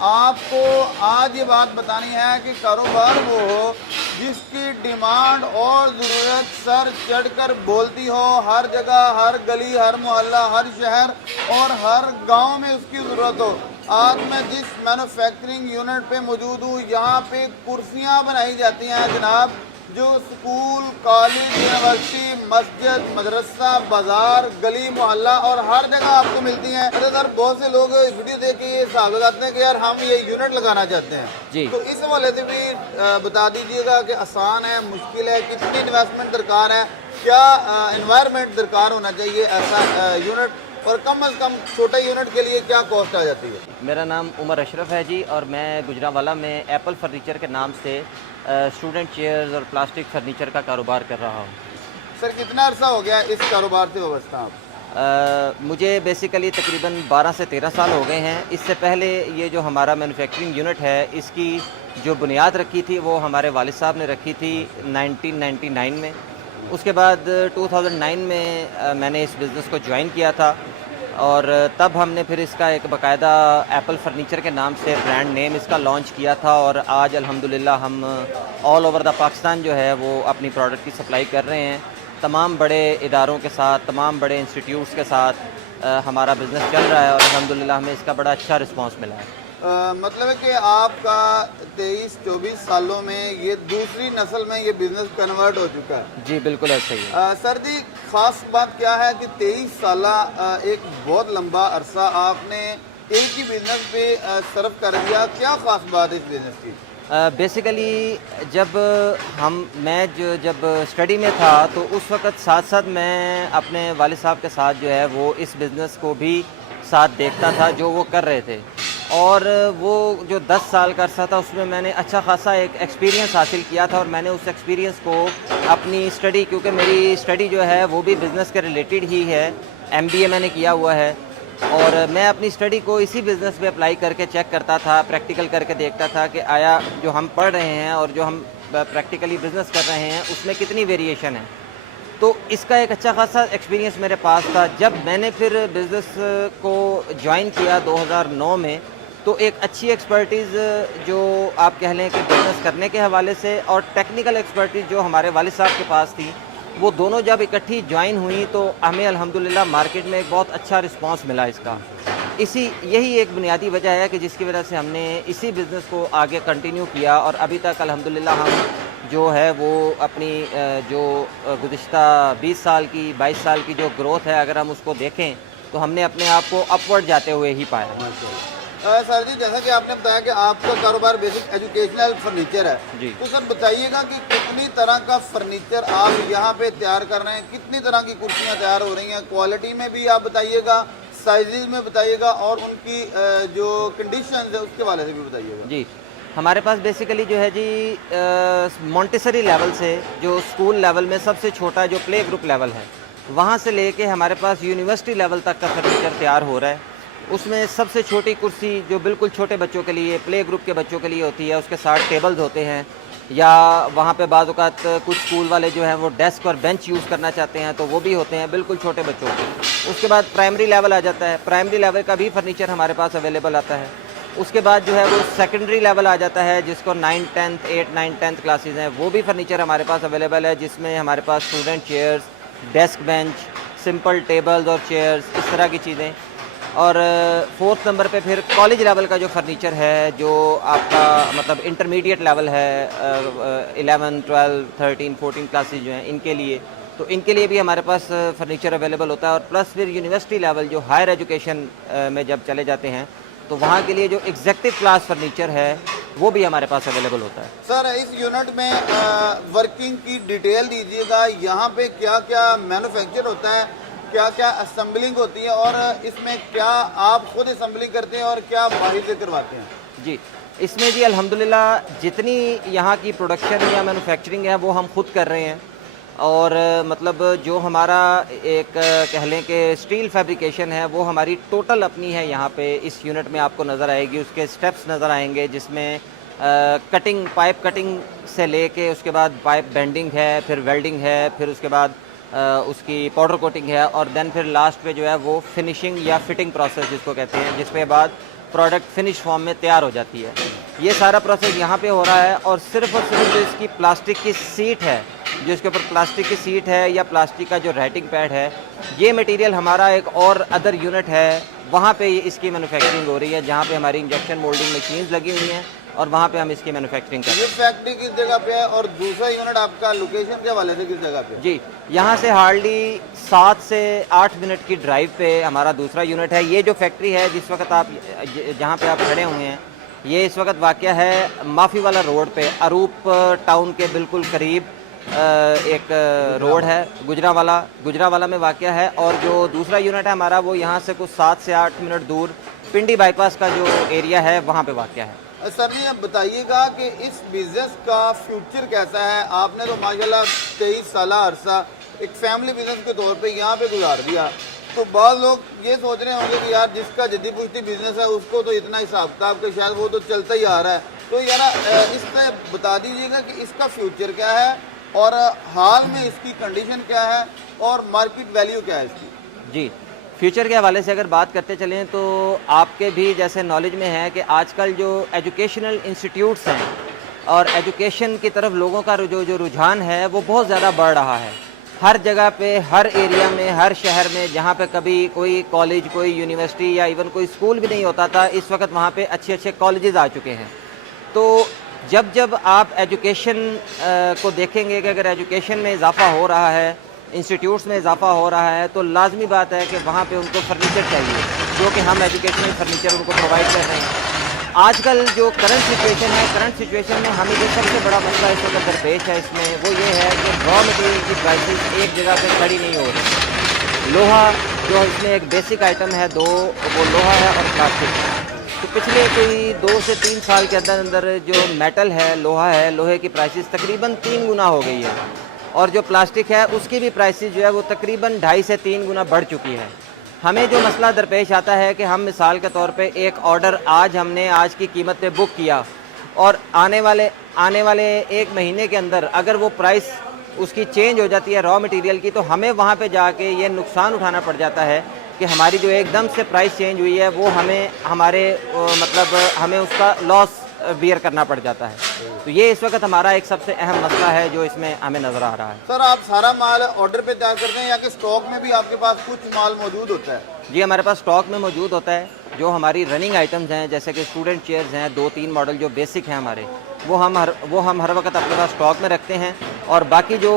आपको आज ये बात बतानी है कि कारोबार वो हो जिसकी डिमांड और ज़रूरत सर चढ़कर बोलती हो, हर जगह, हर गली, हर मोहल्ला, हर शहर और हर गांव में उसकी ज़रूरत हो। आज मैं जिस मैन्युफैक्चरिंग यूनिट पे मौजूद हूँ, यहाँ पे कुर्सियाँ बनाई जाती हैं जनाब, जो स्कूल, कॉलेज, यूनिवर्सिटी, मस्जिद, मदरसा, बाजार, गली, मोहल्ला और हर जगह आपको मिलती हैं। अरे सर, बहुत से लोग वीडियो देख के ये हिसाब लगाते हैं कि यार हम ये यूनिट लगाना चाहते हैं जी। तो इस हवाले से भी बता दीजिएगा कि आसान है, मुश्किल है, कितनी इन्वेस्टमेंट दरकार है, क्या इन्वायरमेंट दरकार होना चाहिए ऐसा यूनिट, और कम से कम छोटे यूनिट के लिए क्या कॉस्ट आ जाती है। मेरा नाम उमर अशरफ है जी, और मैं गुजरांवाला में एप्पल फर्नीचर के नाम से स्टूडेंट चेयर्स और प्लास्टिक फर्नीचर का कारोबार कर रहा हूँ। सर, कितना अर्सा हो गया इस कारोबार से वाबस्ता आप? मुझे बेसिकली तकरीबन 12 से 13 साल हो गए हैं। इससे पहले ये जो हमारा मैन्युफैक्चरिंग यूनिट है, इसकी जो बुनियाद रखी थी वो हमारे वालिद साहब ने रखी थी 1999 में। उसके बाद 2009 में मैंने इस बिज़नेस को ज्वाइन किया था, और तब हमने फिर इसका एक बाकायदा एप्पल फर्नीचर के नाम से ब्रांड नेम इसका लॉन्च किया था, और आज अल्हम्दुलिल्लाह हम ऑल ओवर द पाकिस्तान जो है वो अपनी प्रोडक्ट की सप्लाई कर रहे हैं। तमाम बड़े इदारों के साथ, तमाम बड़े इंस्टीट्यूट्स के साथ हमारा बिज़नेस चल रहा है, और अल्हम्दुलिल्लाह हमें इसका बड़ा अच्छा रिस्पांस मिला है। मतलब है कि आपका 23-24 सालों में ये दूसरी नस्ल में ये बिजनेस कन्वर्ट हो चुका है। जी बिल्कुल ऐसा ही है। सर जी, ख़ास बात क्या है कि 23 साल एक बहुत लंबा अरसा आपने एक ही बिजनेस पे सर्व कर दिया, क्या ख़ास बात है इस बिजनेस की? बेसिकली जब स्टडी में था तो उस वक़्त साथ साथ मैं अपने वालिद साहब के साथ जो है वो इस बिज़नेस को भी साथ देखता था जो वो कर रहे थे, और वो जो 10 साल का अरसा था उसमें मैंने अच्छा खासा एक एक्सपीरियंस हासिल किया था, और मैंने उस एक्सपीरियंस को अपनी स्टडी, क्योंकि मेरी स्टडी जो है वो भी बिज़नेस के रिलेटेड ही है, एमबीए मैंने किया हुआ है, और मैं अपनी स्टडी को इसी बिज़नेस पे अप्लाई करके चेक करता था, प्रैक्टिकल करके देखता था कि आया जो हम पढ़ रहे हैं और जो हम प्रैक्टिकली बिज़नेस कर रहे हैं उसमें कितनी वेरिएशन है। तो इसका एक अच्छा खासा एक्सपीरियंस मेरे पास था। जब मैंने फिर बिज़नेस को ज्वाइन किया 2009 में, तो एक अच्छी एक्सपर्टीज़ जो आप कह लें कि बिज़नेस करने के हवाले से, और टेक्निकल एक्सपर्टीज़ जो हमारे वालिद साहब के पास थी, वो दोनों जब इकट्ठी ज्वाइन हुई तो हमें अल्हम्दुलिल्लाह मार्केट में एक बहुत अच्छा रिस्पांस मिला इसका। यही एक बुनियादी वजह है कि जिसकी वजह से हमने इसी बिज़नेस को आगे कंटिन्यू किया, और अभी तक अल्हम्दुलिल्लाह हम जो है वो अपनी जो गुज़िश्ता 20 साल की, 22 साल की जो ग्रोथ है, अगर हम उसको देखें तो हमने अपने आप को अपवर्ड जाते हुए ही पाया। सर जी, जैसा कि आपने बताया कि आपका कारोबार बेसिक एजुकेशनल फर्नीचर है जी। तो सर बताइएगा कि कितनी तरह का फर्नीचर आप यहाँ पे तैयार कर रहे हैं, कितनी तरह की कुर्सियाँ तैयार हो रही हैं, क्वालिटी में भी आप बताइएगा, साइजेज में बताइएगा, और उनकी जो कंडीशन है उसके वाले से भी बताइएगा। जी, हमारे पास बेसिकली जो है जी मॉन्टेसरी लेवल से, जो स्कूल लेवल में सबसे छोटा जो प्ले ग्रुप लेवल है, वहाँ से लेके हमारे पास यूनिवर्सिटी लेवल तक का फर्नीचर तैयार हो रहा है। उसमें सबसे छोटी कुर्सी जो बिल्कुल छोटे बच्चों के लिए, प्ले ग्रुप के बच्चों के लिए होती है, उसके साथ टेबल्स होते हैं, या वहाँ पे बाज़ औक़ात कुछ स्कूल वाले जो हैं वो डेस्क और बेंच यूज़ करना चाहते हैं तो वो भी होते हैं बिल्कुल छोटे बच्चों के। उसके बाद प्राइमरी लेवल आ जाता है, प्राइमरी लेवल का भी फर्नीचर हमारे पास अवेलेबल आता है। उसके बाद जो है वो सेकेंडरी लेवल आ जाता है, जिसको 9, 10th, 8, 9, 10th क्लासेस हैं, वो भी फर्नीचर हमारे पास अवेलेबल है, जिसमें हमारे पास student chairs, desk bench, simple tables और चेयर्स, इस तरह की चीज़ें। और 4th नंबर पे फिर कॉलेज लेवल का जो फर्नीचर है, जो आपका मतलब इंटरमीडिएट लेवल है, 11, 12, 13, 14 क्लासेस जो हैं इनके लिए, तो इनके लिए भी हमारे पास फर्नीचर अवेलेबल होता है। और प्लस फिर यूनिवर्सिटी लेवल जो हायर एजुकेशन में जब चले जाते हैं तो वहाँ के लिए जो एग्जेक्टिव क्लास फर्नीचर है वो भी हमारे पास अवेलेबल होता है। सर, इस यूनिट में वर्किंग की डिटेल दीजिएगा, यहाँ पे क्या क्या मैन्युफैक्चर होता है, क्या क्या असेंबलिंग होती है, और इसमें क्या आप खुद असेंबलिंग करते हैं और क्या बाहर से करवाते हैं? जी, इसमें जी अल्हम्दुलिल्लाह जितनी यहाँ की प्रोडक्शन या मैन्युफैक्चरिंग है वो हम खुद कर रहे हैं, और मतलब जो हमारा एक कह लें कि स्टील फैब्रिकेशन है वो हमारी टोटल अपनी है। यहाँ पे इस यूनिट में आपको नज़र आएगी, उसके स्टेप्स नज़र आएंगे, जिसमें कटिंग, पाइप कटिंग से लेके उसके बाद पाइप बेंडिंग है, फिर वेल्डिंग है, फिर उसके बाद उसकी पाउडर कोटिंग है, और देन फिर लास्ट पे जो है वो फिनिशिंग या फिटिंग प्रोसेस जिसको कहते हैं, जिसके बाद प्रोडक्ट फिनिश फॉर्म में तैयार हो जाती है। ये सारा प्रोसेस यहाँ पे हो रहा है और सिर्फ जो इसकी प्लास्टिक की सीट है, जो इसके ऊपर प्लास्टिक की सीट है या प्लास्टिक का जो राइटिंग पैड है, ये मटेरियल हमारा एक और अदर यूनिट है, वहाँ पे इसकी मैन्युफैक्चरिंग हो रही है, जहाँ पे हमारी इंजेक्शन मोल्डिंग मशीन्स लगी हुई हैं और वहाँ पे हम इसकी मैन्युफैक्चरिंग कर रहे हैं। ये फैक्ट्री किस जगह पे है और दूसरा यूनिट आपका लोकेशन के हवाले से किस जगह पे है? जी, यहाँ से हार्डली 7 से 8 मिनट की ड्राइव पे हमारा दूसरा यूनिट है। ये जो फैक्ट्री है जिस वक्त आप जहाँ पे आप खड़े हुए हैं, ये इस वक्त वाक़या है माफ़ी वाला रोड पे, अरूप टाउन के बिल्कुल करीब एक रोड है गुजरावाला में वाक़या है। और जो दूसरा यूनिट है हमारा, वो यहाँ से कुछ 7 से 8 मिनट दूर पिंडी बाईपास का जो एरिया है वहाँ पे वाक़या है। सर जी, अब बताइएगा कि इस बिजनेस का फ्यूचर कैसा है? आपने तो माशाल्लाह 23 साल अरसा एक फैमिली बिजनेस के तौर पे यहाँ पे गुजार दिया, तो बहुत लोग ये सोच रहे होंगे कि यार जिसका जद्दी पुश्ती बिजनेस है उसको तो इतना हिसाब किताब के शायद वो तो चलता ही आ रहा है, तो यार इस तरह बता दीजिएगा कि इसका फ्यूचर क्या है और हाल में इसकी कंडीशन क्या है और मार्केट वैल्यू क्या है इसकी? जी, फ्यूचर के हवाले से अगर बात करते चलें तो आपके भी जैसे नॉलेज में है कि आजकल जो एजुकेशनल इंस्टीट्यूट्स हैं और एजुकेशन की तरफ लोगों का जो रुझान है वो बहुत ज़्यादा बढ़ रहा है। हर जगह पे, हर एरिया में, हर शहर में जहाँ पे कभी कोई कॉलेज, कोई यूनिवर्सिटी या इवन कोई स्कूल भी नहीं होता था, इस वक्त वहाँ पे अच्छे अच्छे कॉलेजेस आ चुके हैं। तो जब आप एजुकेशन को देखेंगे कि अगर एजुकेशन में इजाफ़ा हो रहा है, इंस्टीट्यूट्स में इजाफा हो रहा है, तो लाजमी बात है कि वहाँ पे उनको फर्नीचर चाहिए, जो कि हम एजुकेशनल फर्नीचर उनको प्रोवाइड कर रहे हैं। आजकल जो करंट सिचुएशन में हमें जो सबसे बड़ा मसला इस वक्त दरपेश है इसमें, वो ये है कि रॉ मटेरियल की प्राइसेस एक जगह पे खड़ी नहीं हो रही। लोहा जो इसमें एक बेसिक आइटम है, वो लोहा है और प्लास्टिक है। तो पिछले कोई 2 से 3 साल के अंदर जो मेटल है, लोहा है, लोहे की प्राइसेस तकरीबन 3 गुना हो गई है और जो प्लास्टिक है उसकी भी प्राइसेस जो है वो तकरीबन 2.5 से 3 गुना बढ़ चुकी है। हमें जो मसला दरपेश आता है कि हम मिसाल के तौर पे एक ऑर्डर हमने आज की कीमत पे बुक किया और आने वाले 1 महीने के अंदर अगर वो प्राइस उसकी चेंज हो जाती है रॉ मटेरियल की, तो हमें वहाँ पे जाके ये नुकसान उठाना पड़ जाता है कि हमारी जो एकदम से प्राइस चेंज हुई है वो हमें उसका लॉस बियर करना पड़ जाता है। तो ये इस वक्त हमारा एक सबसे अहम मसला है जो इसमें हमें नज़र आ रहा है। सर, आप सारा माल ऑर्डर पे तैयार करते हैं या कि स्टॉक में भी आपके पास कुछ माल मौजूद होता है? जी, हमारे पास स्टॉक में मौजूद होता है। जो हमारी रनिंग आइटम्स हैं, जैसे कि स्टूडेंट चेयर्स हैं, 2-3 मॉडल जो बेसिक हैं हमारे, वो हम हर वक्त अपने पास स्टॉक में रखते हैं और बाकी जो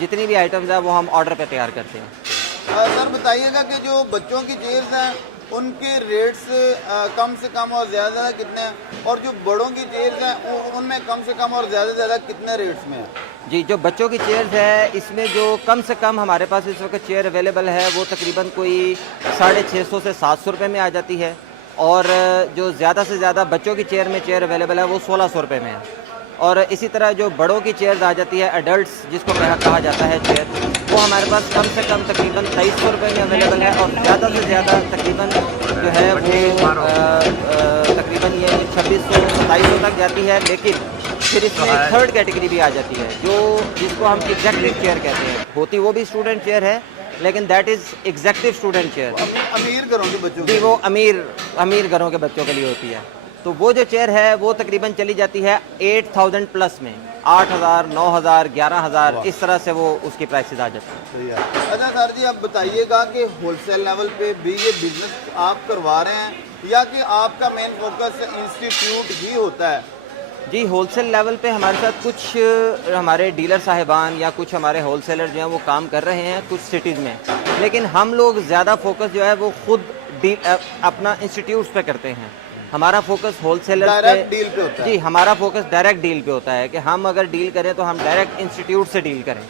जितनी भी आइटम्स हैं वो हम ऑर्डर पे तैयार करते हैं। सर, बताइएगा कि जो बच्चों की चेयर्स हैं उनके रेट्स कम से कम और ज़्यादा कितने हैं, और जो बड़ों की चेयर्स हैं उनमें कम से कम और ज़्यादा कितने रेट्स में है? जी, जो बच्चों की चेयर्स है इसमें जो कम से कम हमारे पास इस वक्त चेयर अवेलेबल है वो तकरीबन कोई 650 से 700 रुपये में आ जाती है और जो ज़्यादा से ज़्यादा बच्चों की चेयर अवेलेबल है वो 1600 रुपये में है। और इसी तरह जो बड़ों की चेयर्स आ जाती है, एडल्ट्स जिसको कहा जाता है चेयर, वो हमारे पास कम से कम तकरीबन 2300 रुपये में अवेलेबल है और ज़्यादा से ज़्यादा तकरीबन जो है वो तकरीबन ये 2600-2700 तक जाती है। लेकिन फिर इसमें थर्ड कैटेगरी भी आ जाती है जिसको हम एग्जेक्टिव चेयर कहते हैं। होती वो भी स्टूडेंट चेयर है लेकिन that is executive student chair. अमीर घरों के बच्चों जी, वो अमीर घरों के बच्चों के लिए होती है। तो वो जो चेयर है वो तकरीबन चली जाती है 8000 प्लस में, 8000, 9000, 11000, इस तरह से वो उसकी प्राइसेस आ जाती है। अच्छा सर जी, आप बताइएगा कि होलसेल लेवल पे भी ये बिजनेस आप करवा रहे हैं या कि आपका मेन फोकस इंस्टीट्यूट ही होता है? जी, होलसेल लेवल पे हमारे साथ कुछ हमारे डीलर साहिबान या कुछ हमारे होलसेलर जो हैं वो काम कर रहे हैं कुछ सिटीज़ में, लेकिन हम लोग ज़्यादा फोकस जो है वो खुद अपना इंस्टीट्यूट्स पे करते हैं। हमारा फोकस होलसेलर डायरेक्ट डील पे होता है। जी, हमारा फोकस डायरेक्ट डील पे होता है कि हम अगर डील करें तो हम डायरेक्ट इंस्टीट्यूट से डील करें।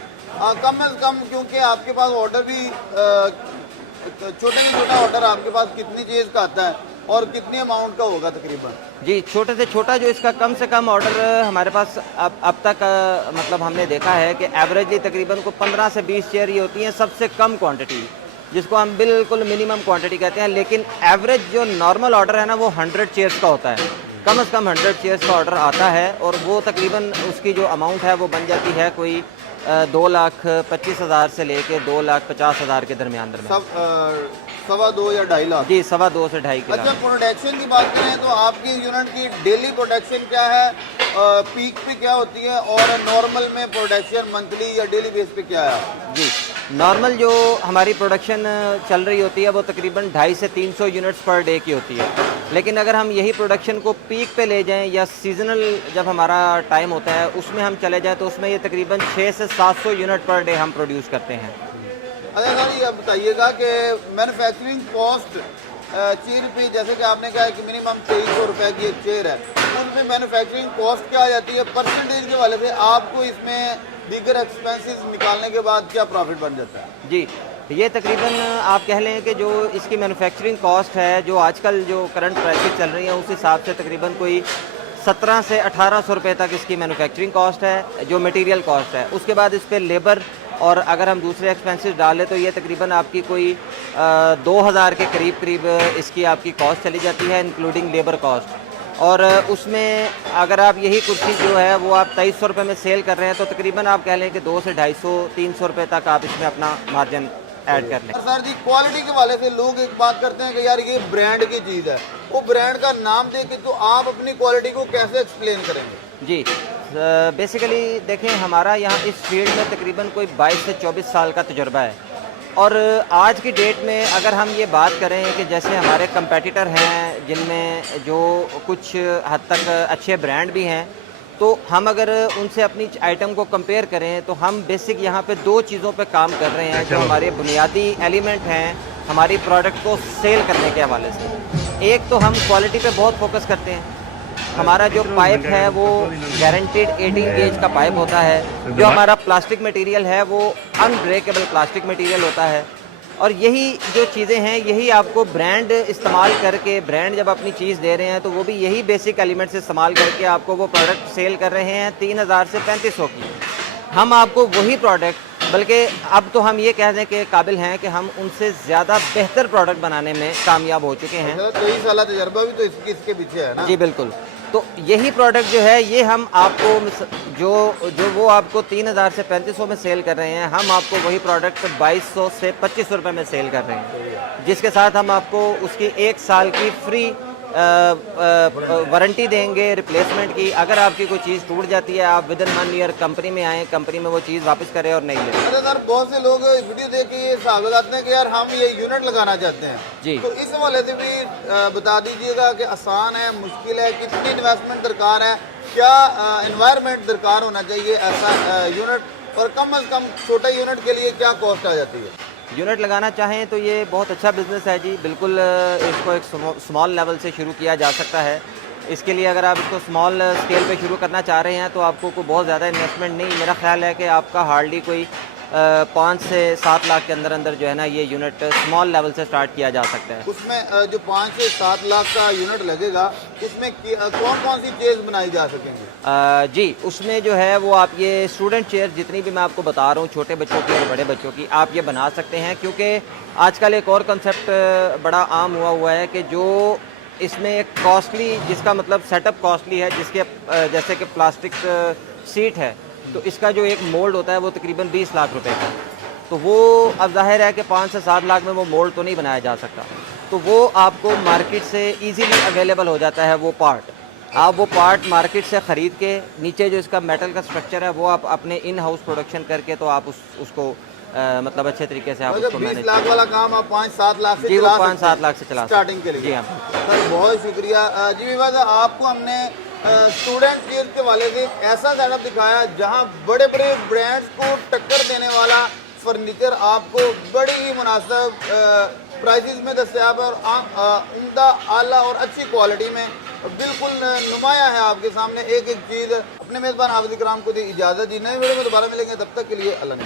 कम से कम, क्योंकि आपके पास ऑर्डर भी छोटे से छोटा ऑर्डर आपके पास कितनी चीज़ का आता है और कितनी अमाउंट का होगा तकरीबन? जी, छोटे से छोटा जो इसका कम से कम ऑर्डर हमारे पास अब तक मतलब हमने देखा है कि एवरेजली तकरीबन को 15 से 20 चेयर ही होती हैं सबसे कम क्वांटिटी, जिसको हम बिल्कुल मिनिमम क्वांटिटी कहते हैं। लेकिन एवरेज जो नॉर्मल ऑर्डर है ना वो 100 चेयर्स का होता है। कम से कम 100 चेयर्स का ऑर्डर आता है और वो तकरीबन उसकी जो अमाउंट है वो बन जाती है कोई 2,25,000 से लेके 2,50,000 के दरमियान। 2.25 या 2.5 लाख। जी 2.25 से 2.5 अच्छा, किलो। प्रोडक्शन की बात करें तो आपकी यूनिट की डेली प्रोडक्शन क्या है, पीक पे क्या होती है, और नॉर्मल में प्रोडक्शन मंथली या डेली बेस पे क्या है? जी नॉर्मल जो हमारी प्रोडक्शन चल रही होती है वो तकरीबन 250 से 300 यूनिट्स पर डे की होती है। लेकिन अगर हम यही प्रोडक्शन को पीक पे ले जाएं या सीजनल जब हमारा टाइम होता है उसमें हम चले जाएं तो उसमें ये तकरीबन 6 से 700 यूनिट पर डे हम प्रोड्यूस करते हैं। अच्छा सर, ये अब बताइएगा कि मैन्युफैक्चरिंग कॉस्ट चेयर पे, जैसे कि आपने कहा कि मिनिमम 2300 रुपये की एक चेयर है, उसमें मैन्युफैक्चरिंग कॉस्ट क्या आ जाती है परसेंटेज के वाले से, आपको इसमें दीगर एक्सपेंसेस निकालने के बाद क्या प्रॉफिट बन जाता है? जी ये तकरीबन आप कह लें कि जो इसकी मैन्युफैक्चरिंग कॉस्ट है जो आजकल जो करंट प्राइसेस चल रही हैं उस हिसाब से तकरीबन कोई 17 से 1800 रुपये तक इसकी मैन्युफैक्चरिंग कॉस्ट है जो मटेरियल कॉस्ट है। उसके बाद इस पर लेबर और अगर हम दूसरे एक्सपेंसेस डालें तो ये तकरीबन आपकी कोई 2000 के करीब इसकी आपकी कॉस्ट चली जाती है इंक्लूडिंग लेबर कॉस्ट। और उसमें अगर आप यही कुर्सी जो है वो आप 2300 रुपये में सेल कर रहे हैं तो तकरीबन आप कह लें कि 200 से 250-300 रुपये तक आप इसमें अपना मार्जिन ऐड कर लें। और सर जी, क्वालिटी के वाले से लोग एक बात करते हैं कि यार ये ब्रांड की चीज़ है, वो ब्रांड का नाम दे के, तो आप अपनी क्वालिटी को कैसे एक्सप्लेन करेंगे? जी बेसिकली देखें हमारा यहाँ इस फील्ड में तकरीबन कोई 22 से 24 साल का तजुर्बा है। और आज की डेट में अगर हम ये बात करें कि जैसे हमारे कंपेटिटर हैं जिनमें जो कुछ हद तक अच्छे ब्रांड भी हैं, तो हम अगर उनसे अपनी आइटम को कंपेयर करें तो हम बेसिक यहाँ पे 2 चीज़ों पे काम कर रहे हैं जो हमारे बुनियादी एलिमेंट हैं हमारी प्रोडक्ट को सेल करने के हवाले से। एक तो हम क्वालिटी पे बहुत फोकस करते हैं। हमारा जो पाइप है वो गारंटीड 18 गेज का पाइप होता है। जो हमारा प्लास्टिक मटेरियल है वो अनब्रेकेबल प्लास्टिक मटेरियल होता है। और यही जो चीज़ें हैं यही आपको ब्रांड इस्तेमाल करके, ब्रांड जब अपनी चीज़ दे रहे हैं तो वो भी यही बेसिक एलिमेंट्स इस्तेमाल करके आपको वो प्रोडक्ट सेल कर रहे हैं 3000 से 3500 की। हम आपको वही प्रोडक्ट, बल्कि अब तो हम ये कह दें कि काबिल हैं कि हम उनसे ज़्यादा बेहतर प्रोडक्ट बनाने में कामयाब हो चुके हैं। कई साल तजर्बा भी तो इसके पीछे है ना? जी बिल्कुल। तो यही प्रोडक्ट जो है ये हम आपको जो वो आपको 3000 से 3500 में सेल कर रहे हैं, हम आपको वही प्रोडक्ट 2200 से 2500 रुपये में सेल कर रहे हैं, जिसके साथ हम आपको उसकी 1 साल की फ्री वारंटी देंगे रिप्लेसमेंट की। अगर आपकी कोई चीज़ टूट जाती है आप विदिन 1 ईयर कंपनी में आएँ, कंपनी में वो चीज़ वापस करें और नहीं लें। अरे सर, बहुत से लोग वीडियो देख के ये हिसाब लगाते हैं कि यार हम ये यूनिट लगाना चाहते हैं जी, तो इस हवाले से भी बता दीजिएगा कि आसान है, मुश्किल है, कितनी इन्वेस्टमेंट दरकार है, क्या एनवायरनमेंट दरकार होना चाहिए ऐसा यूनिट, और कम से कम छोटा यूनिट के लिए क्या कॉस्ट आ जाती है? यूनिट लगाना चाहें तो ये बहुत अच्छा बिज़नेस है जी। बिल्कुल इसको एक स्मॉल लेवल से शुरू किया जा सकता है। इसके लिए अगर आप इसको स्मॉल स्केल पे शुरू करना चाह रहे हैं तो आपको कोई बहुत ज़्यादा इन्वेस्टमेंट नहीं, मेरा ख्याल है कि आपका हार्डली कोई 5 से 7 लाख के अंदर अंदर जो है ना ये यूनिट स्मॉल लेवल से स्टार्ट किया जा सकता है। उसमें जो 5 से 7 लाख का यूनिट लगेगा उसमें कौन कौन सी चेयर बनाई जा सकेंगी? जी उसमें जो है वो आप ये स्टूडेंट चेयर जितनी भी मैं आपको बता रहा हूँ, छोटे बच्चों की और बड़े बच्चों की, आप ये बना सकते हैं। क्योंकि आजकल एक और कंसेप्ट बड़ा आम हुआ है कि जो इसमें एक कॉस्टली, जिसका मतलब सेटअप कॉस्टली है, जिसके जैसे कि प्लास्टिक सीट है तो इसका जो एक मोल्ड होता है वो तकरीबन 20 लाख रुपए का। तो वो अब जाहिर है कि 5 से 7 लाख में वो मोल्ड तो नहीं बनाया जा सकता, तो वो आपको मार्केट से इजीली अवेलेबल हो जाता है वो पार्ट। आप वो पार्ट मार्केट से ख़रीद के नीचे जो इसका मेटल का स्ट्रक्चर है वो आप अपने इन हाउस प्रोडक्शन करके तो आप उसको मतलब अच्छे तरीके से आप उसको 20 लाख वाला काम आप 5-7 लाख से जी वो चला 5-7 लाख से चला स्टार्टिंग के लिए। जी हाँ सर बहुत शुक्रिया जी विवाद, आपको हमने स्टूडेंट चेयर के वाले से ऐसा सेटअप दिखाया जहां बड़े बड़े ब्रांड्स को टक्कर देने वाला फर्नीचर आपको बड़ी ही मुनासिब प्राइसेस में दस्तयाब है और उम्दा, आला और अच्छी क्वालिटी में बिल्कुल नुमाया है आपके सामने एक एक चीज़। अपने मेज़बान हाफिज़ इकराम को दी इजाज़त। जी नए वीडियो में दोबारा मिलेंगे, तब तक के लिए अल्लाह ने